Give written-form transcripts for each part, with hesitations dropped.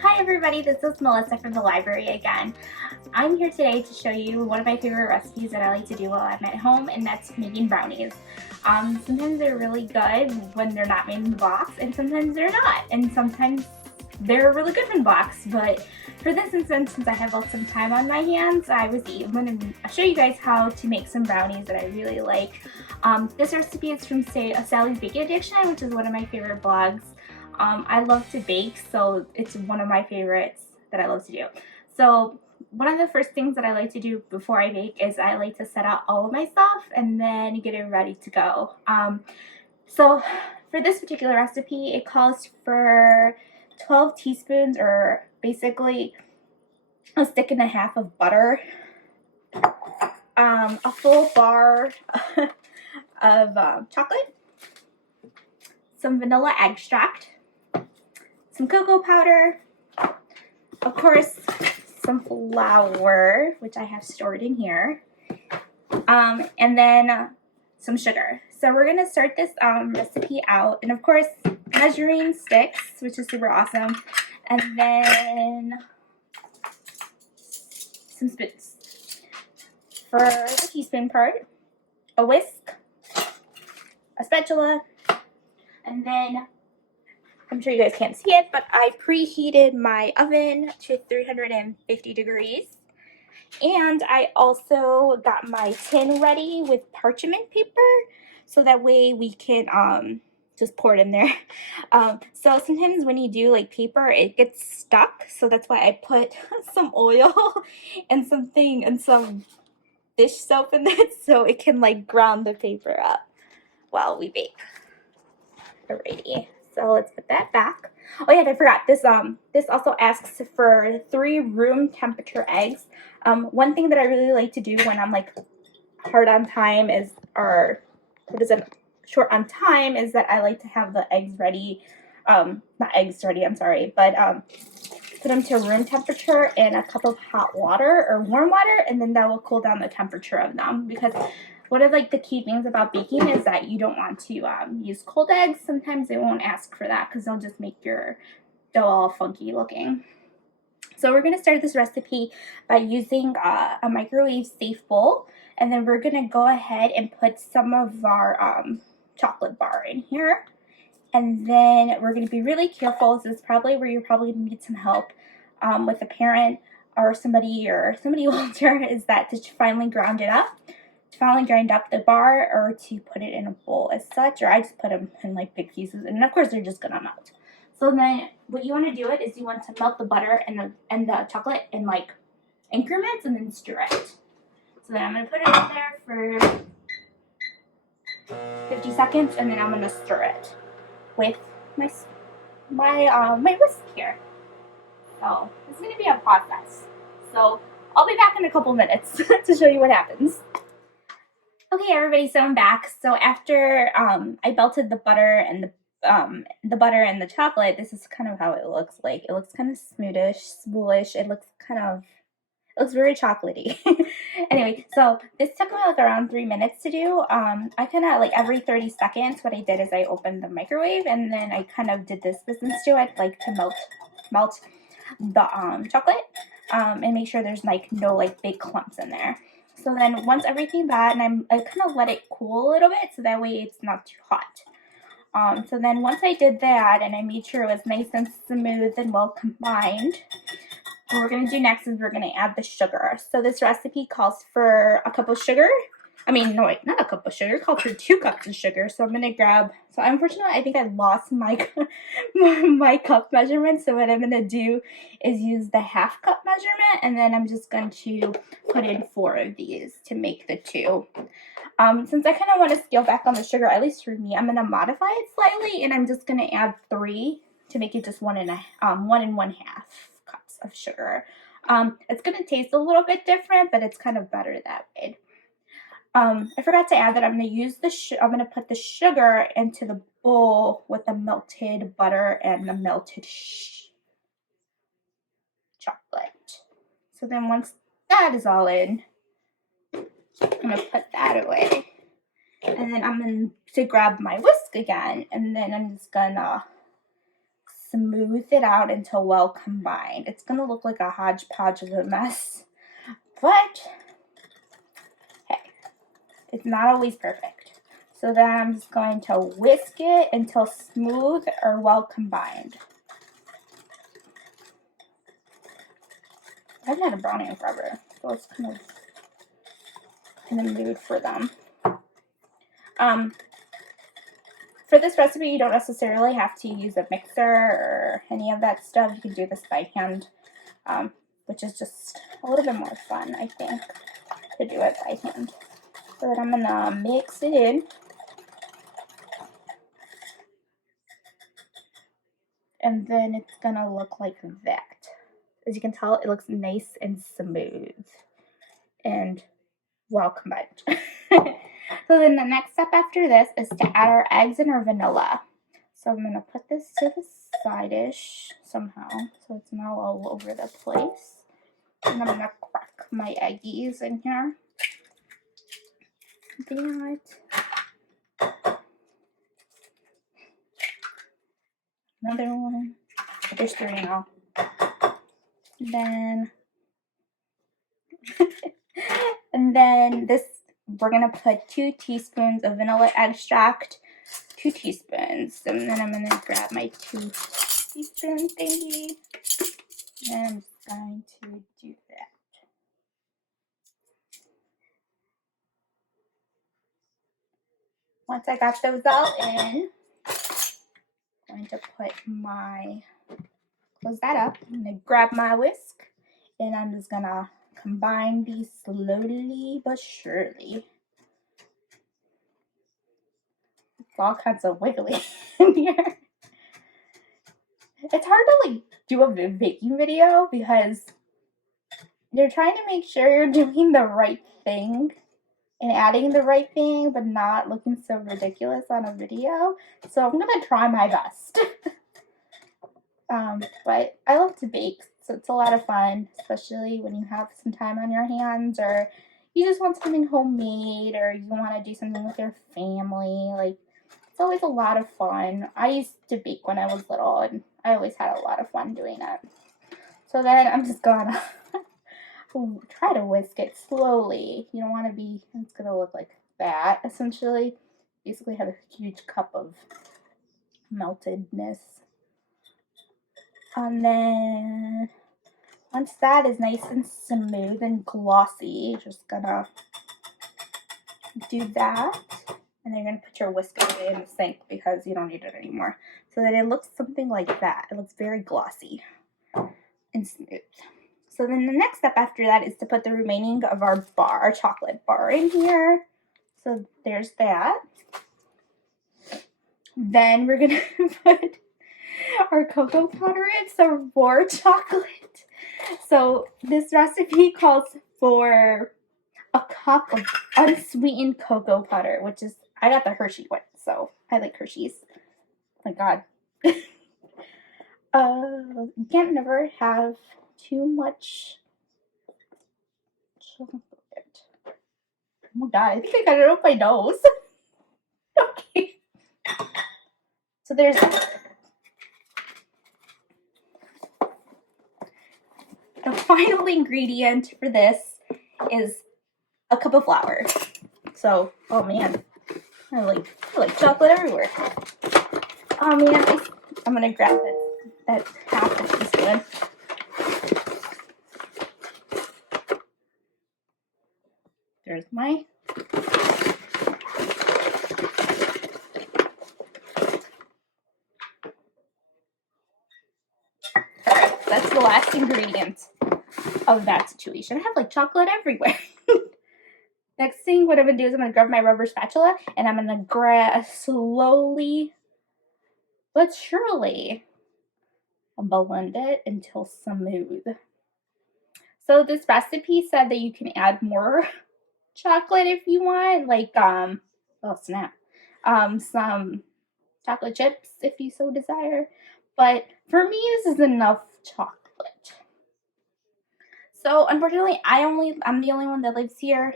Hi everybody, this is Melissa from the library again. I'm here today to show you one of my favorite recipes that I like to do while I'm at home, and that's making brownies. Sometimes they're really good when they're not made in the box, and sometimes they're not, and sometimes they're really good in the box, but for this instance, since I have some time on my hands, I'm going to show you guys how to make some brownies that I really like. This recipe is from Sally's Baking Addiction, which is one of my favorite blogs. I love to bake, so it's one of my favorites that I love to do. So one of the first things that I like to do before I bake is I like to set out all of my stuff and then get it ready to go. So for this particular recipe, it calls for 12 teaspoons, or basically a stick and a half of butter, a full bar of chocolate, some vanilla extract, some cocoa powder, of course some flour, which I have stored in here, and then some sugar. So we're going to start this recipe out, and of course measuring sticks, which is super awesome, and then some spoons. For the teaspoon part, a whisk, a spatula, and then I'm sure you guys can't see it, but I preheated my oven to 350 degrees. And I also got my tin ready with parchment paper, so that way we can just pour it in there. So sometimes when you do like paper, it gets stuck, so that's why I put some oil and some dish soap in there so it can like ground the paper up while we bake. Alrighty, so let's put that back. Oh yeah, I forgot, this also asks for 3 room temperature eggs. One thing that I really like to do when I'm like hard on time is, or what is it, short on time, is that I like to have the eggs ready, not eggs ready, I'm sorry, but put them to room temperature in a cup of hot water or warm water, and then that will cool down the temperature of them, because one of like the key things about baking is that you don't want to use cold eggs. Sometimes they won't ask for that because they'll just make your dough all funky looking. So we're going to start this recipe by using a microwave safe bowl, and then we're going to go ahead and put some of our chocolate bar in here. And then we're going to be really careful. This is probably where you're probably going to need some help with a parent or somebody older, is that to finally grind it up. To finally grind up the bar, or to put it in a bowl as such, or I just put them in like big pieces, and of course they're just going to melt. So then what you want to do is you want to melt the butter and the chocolate in like increments, and then stir it. So then I'm going to put it in there for 50 seconds, and then I'm going to stir it with my whisk here. So it's going to be a process. So I'll be back in a couple minutes to show you what happens. Okay, everybody, so I'm back. So after I melted the butter and the chocolate, this is kind of how it looks like. It looks kind of spoolish. It looks very chocolatey. Anyway, so this took me like around 3 minutes to do. I kind of like every 30 seconds, what I did is I opened the microwave, and then I kind of did this business too. I'd like to melt the chocolate and make sure there's like no like big clumps in there. So then once everything that, and I kind of let it cool a little bit so that way it's not too hot. So then once I did that and I made sure it was nice and smooth and well combined, what we're going to do next is we're going to add the sugar. So this recipe calls for a cup of sugar. I mean, no, wait, not a cup of sugar. It calls for 2 cups of sugar. So I'm going to grab, so unfortunately, I think I lost my, my cup measurement. So what I'm going to do is use the half cup measurement, and then I'm just going to put in 4 of these to make the 2. Since I kind of want to scale back on the sugar, at least for me, I'm going to modify it slightly, and I'm just going to add 3 to make it just 1 and 1/2 cups of sugar. It's going to taste a little bit different, but it's kind of better that way. I forgot to add that I'm going to use I'm going to put the sugar into the bowl with the melted butter and the melted chocolate. So then once that is all in, I'm going to put that away. And then I'm going to grab my whisk again, and then I'm just going to smooth it out until well combined. It's going to look like a hodgepodge of a mess, but hey, it's not always perfect. So then I'm just going to whisk it until smooth or well combined. I haven't had a brownie in forever, so it's kind of in the mood for them. For this recipe, you don't necessarily have to use a mixer or any of that stuff. You can do this by hand, which is just a little bit more fun, I think, to do it by hand. So then I'm gonna mix it in. And then it's gonna look like that. As you can tell, it looks nice and smooth and well combined. So then the next step after this is to add our eggs and our vanilla. So I'm gonna put this to the side-ish somehow, so it's not all over the place. And I'm gonna crack my eggies in here. That. Another one. There's 3 now. And then this, we're gonna put 2 teaspoons of vanilla extract. 2 teaspoons. And then I'm gonna grab my 2 teaspoon thingy. And I'm just going to do that. Once I got those all in, I'm going to put my, close that up. I'm gonna grab my whisk and I'm just gonna combine these slowly but surely. It's all kinds of wiggly in here. It's hard to like do a baking video because you're trying to make sure you're doing the right thing and adding the right thing, but not looking so ridiculous on a video. So I'm gonna try my best. But I love to bake, so it's a lot of fun, especially when you have some time on your hands, or you just want something homemade, or you want to do something with your family. Like, it's always a lot of fun. I used to bake when I was little, and I always had a lot of fun doing it. So then I'm just gonna try to whisk it slowly. You don't want to be, it's gonna look like that, essentially. Basically have a huge cup of meltedness. And then once that is nice and smooth and glossy, just gonna do that. And then you're gonna put your whisk away in the sink because you don't need it anymore. So that it looks something like that. It looks very glossy and smooth. So then the next step after that is to put the remaining of our bar, our chocolate bar in here. So there's that. Then we're gonna put our cocoa powder in, some more chocolate. So this recipe calls for a cup of unsweetened cocoa powder, which is, I got the Hershey one, so I like Hershey's. Oh my god. You can't never have too much chocolate. Oh my god, I think I got it up my nose. Okay. So there's the final ingredient for this is a cup of flour. So, oh man, I like chocolate everywhere. Oh man, I'm gonna grab that half a teaspoon. There's my that's the last ingredient of that situation. I have like chocolate everywhere. Next thing, what I'm gonna do is I'm gonna grab my rubber spatula and I'm gonna slowly but surely blend it until smooth. So this recipe said that you can add more chocolate if you want, like oh snap, some chocolate chips if you so desire. But for me, this is enough chocolate. So unfortunately, I'm the only one that lives here.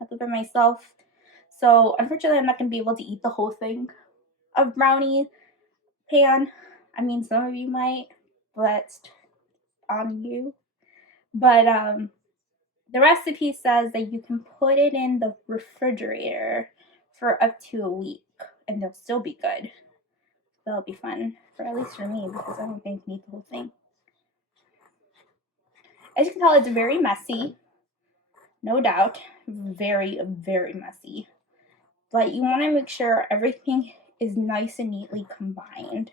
I live by myself. So unfortunately, I'm not gonna be able to eat the whole thing of brownie pan. I mean, some of you might, but that's on you. But the recipe says that you can put it in the refrigerator for up to a week and they'll still be good. That'll be fun, for at least for me, because I don't think I need the whole thing. As you can tell, it's very messy, no doubt, very, very messy. But you want to make sure everything is nice and neatly combined.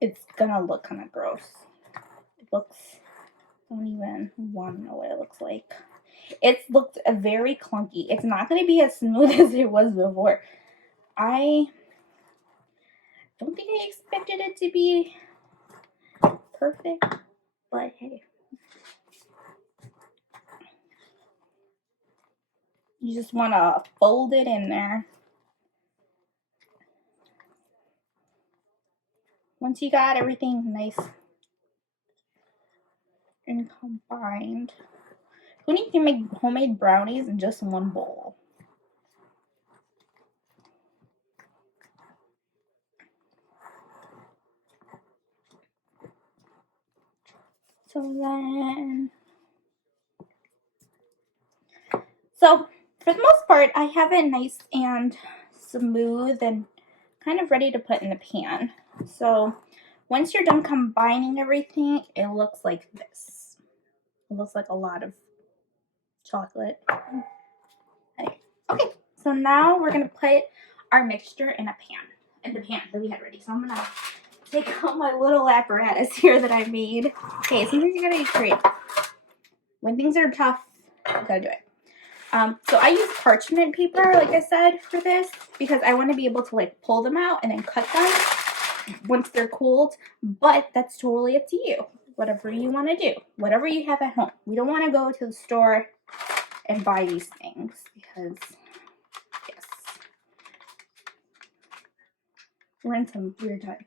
It's gonna look kind of gross. It looks, don't even want to know what it looks like. It looked very clunky. It's not going to be as smooth as it was before. I don't think I expected it to be perfect, but hey. You just want to fold it in there. Once you got everything nice and combined, who needs to make homemade brownies in just one bowl? So for the most part, I have it nice and smooth and kind of ready to put in the pan. So once you're done combining everything, it looks like this. It looks like a lot of chocolate. Okay, so now we're gonna put our mixture in a pan, in the pan that we had ready. So I'm gonna take out my little apparatus here that I made. Okay, sometimes you gotta be creative. When things are tough, you gotta do it. So I use parchment paper, like I said, for this because I want to be able to like pull them out and then cut them once they're cooled. But that's totally up to you. Whatever you want to do, whatever you have at home. We don't want to go to the store and buy these things because, yes, we're in some weird times.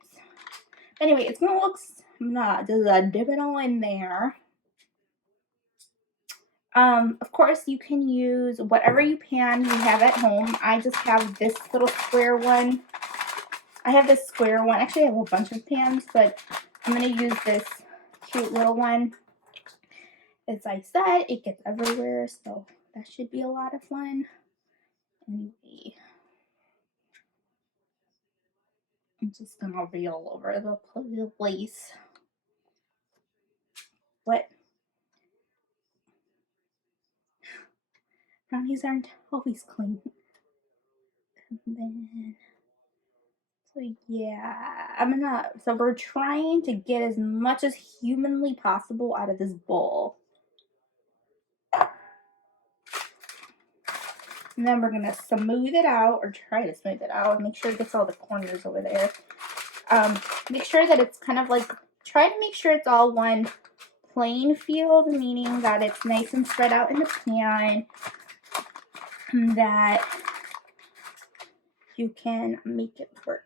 Anyway, it's gonna look. Just dip it all in there. Of course, you can use whatever pan you have at home. I just have this little square one. I have this square one. Actually, I have a bunch of pans, but I'm going to use this cute little one. As I said, it gets everywhere, so that should be a lot of fun. Anyway, I'm just going to reel over the place. What? Brownies aren't always clean. And then, so yeah, so we're trying to get as much as humanly possible out of this bowl. And then we're gonna smooth it out, or try to smooth it out, make sure it gets all the corners over there. Make sure that it's kind of like, try to make sure it's all one plain field, meaning that it's nice and spread out in the pan, and that you can make it work.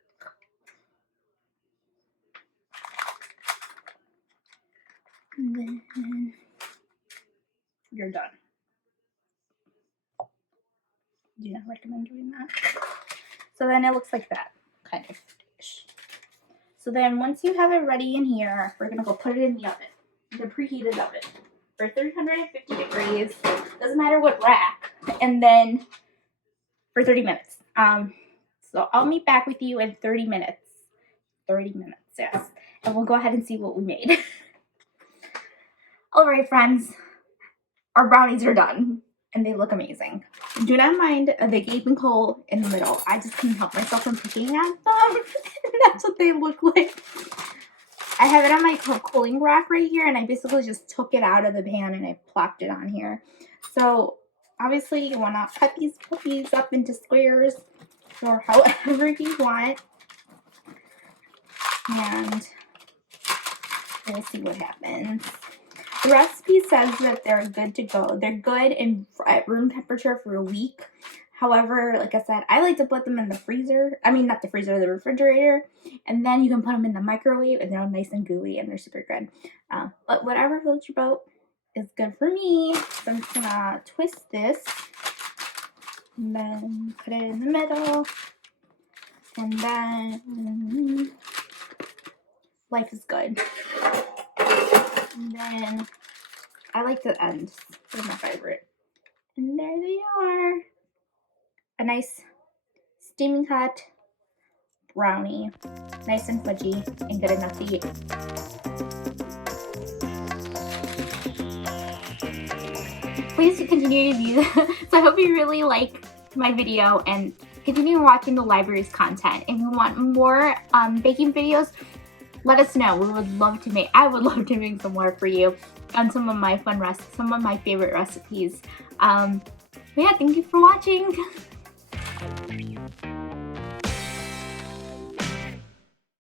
And then you're done. Do not recommend doing that. So then it looks like that, kind of. So then once you have it ready in here, we're gonna go put it in the oven, the preheated oven, for 350 degrees. Doesn't matter what rack, and then for 30 minutes. So I'll meet back with you in 30 minutes. 30 minutes, yes. And we'll go ahead and see what we made. All right, friends, our brownies are done and they look amazing. Do not mind the gaping hole in the middle. I just couldn't help myself from picking at them. That's what they look like. I have it on my cooling rack right here, and I basically just took it out of the pan and I plopped it on here. So obviously you want to cut these cookies up into squares or however you want. And we'll see what happens. The recipe says that they're good to go. They're good at room temperature for a week. However, like I said, I like to put them in the freezer. I mean, not the freezer, the refrigerator. And then you can put them in the microwave and they're nice and gooey and they're super good. But whatever floats your boat is good for me. So I'm just gonna twist this and then put it in the middle. And then Life is Good. And then I like the ends. They're my favorite. And there they are. A nice steaming hot brownie. Nice and fudgy and good enough to eat. Please continue to view. So I hope you really like my video and continue watching the library's content. If you want more baking videos, let us know. We would love to make. I would love to make some more for you on some of my fun recipes, some of my favorite recipes. But yeah, thank you for watching.